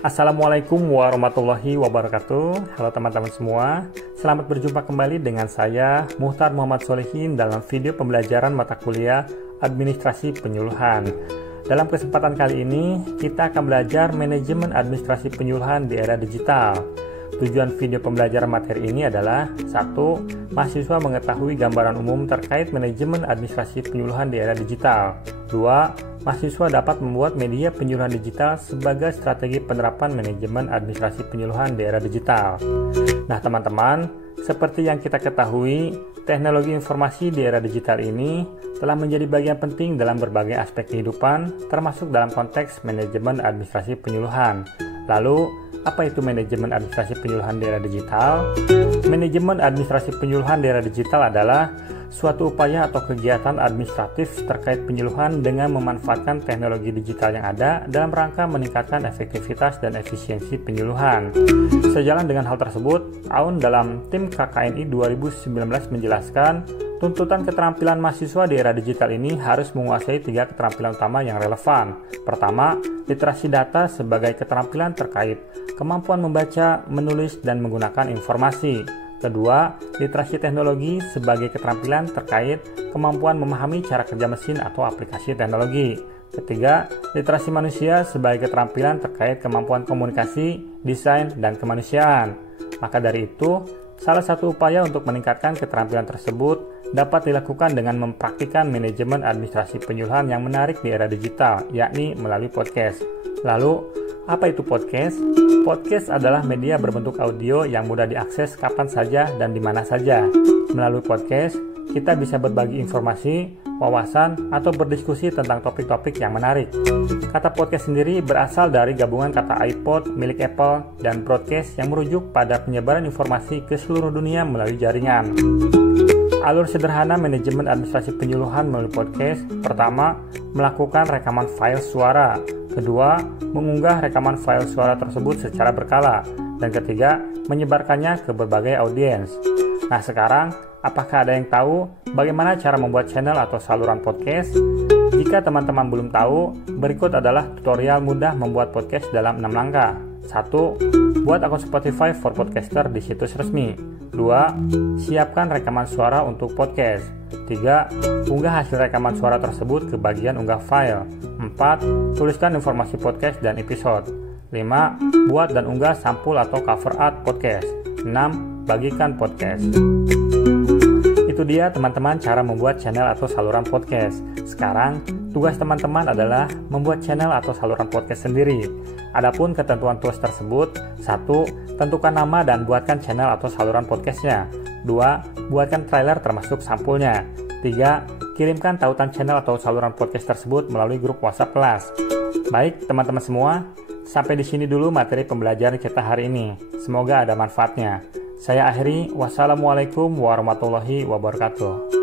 Assalamualaikum warahmatullahi wabarakatuh. Halo teman-teman semua, selamat berjumpa kembali dengan saya Muhtar Muhammad Solihin dalam video pembelajaran mata kuliah Administrasi Penyuluhan. Dalam kesempatan kali ini kita akan belajar manajemen administrasi penyuluhan di era digital. Tujuan video pembelajaran materi ini adalah 1. Mahasiswa mengetahui gambaran umum terkait manajemen administrasi penyuluhan di era digital. 2. Mahasiswa dapat membuat media penyuluhan digital sebagai strategi penerapan manajemen administrasi penyuluhan di era digital. Nah teman-teman, seperti yang kita ketahui, teknologi informasi di era digital ini telah menjadi bagian penting dalam berbagai aspek kehidupan, termasuk dalam konteks manajemen administrasi penyuluhan. Lalu, apa itu manajemen administrasi penyuluhan di era digital? Manajemen administrasi penyuluhan di era digital adalah suatu upaya atau kegiatan administratif terkait penyuluhan dengan memanfaatkan teknologi digital yang ada dalam rangka meningkatkan efektivitas dan efisiensi penyuluhan. Sejalan dengan hal tersebut, Aun dalam tim KKNI 2019 menjelaskan, tuntutan keterampilan mahasiswa di era digital ini harus menguasai 3 keterampilan utama yang relevan. Pertama, literasi data sebagai keterampilan terkait kemampuan membaca, menulis, dan menggunakan informasi. Kedua, literasi teknologi sebagai keterampilan terkait kemampuan memahami cara kerja mesin atau aplikasi teknologi. Ketiga, literasi manusia sebagai keterampilan terkait kemampuan komunikasi, desain, dan kemanusiaan. Maka dari itu, salah satu upaya untuk meningkatkan keterampilan tersebut dapat dilakukan dengan mempraktikkan manajemen administrasi penyuluhan yang menarik di era digital, yakni melalui podcast. Lalu, apa itu podcast? Podcast adalah media berbentuk audio yang mudah diakses kapan saja dan di mana saja. Melalui podcast, kita bisa berbagi informasi, wawasan, atau berdiskusi tentang topik-topik yang menarik. Kata podcast sendiri berasal dari gabungan kata iPod milik Apple dan broadcast yang merujuk pada penyebaran informasi ke seluruh dunia melalui jaringan. Alur sederhana manajemen administrasi penyuluhan melalui podcast. Pertama, melakukan rekaman file suara. Kedua, mengunggah rekaman file suara tersebut secara berkala. Dan ketiga, menyebarkannya ke berbagai audiens. Nah sekarang, apakah ada yang tahu bagaimana cara membuat channel atau saluran podcast? Jika teman-teman belum tahu, berikut adalah tutorial mudah membuat podcast dalam 6 langkah. 1. Buat akun Spotify for podcaster di situs resmi. 2. Siapkan rekaman suara untuk podcast. 3. Unggah hasil rekaman suara tersebut ke bagian unggah file. 4. Tuliskan informasi podcast dan episode. 5. Buat dan unggah sampul atau cover art podcast. 6. Bagikan podcast. Itu dia teman-teman cara membuat channel atau saluran podcast. Sekarang, tugas teman-teman adalah membuat channel atau saluran podcast sendiri. Adapun ketentuan tools tersebut, 1. Tentukan nama dan buatkan channel atau saluran podcastnya. 2. Buatkan trailer termasuk sampulnya. 3. Kirimkan tautan channel atau saluran podcast tersebut melalui grup WhatsApp kelas. Baik teman-teman semua, sampai di sini dulu materi pembelajaran kita hari ini. Semoga ada manfaatnya. Saya akhiri, wassalamualaikum warahmatullahi wabarakatuh.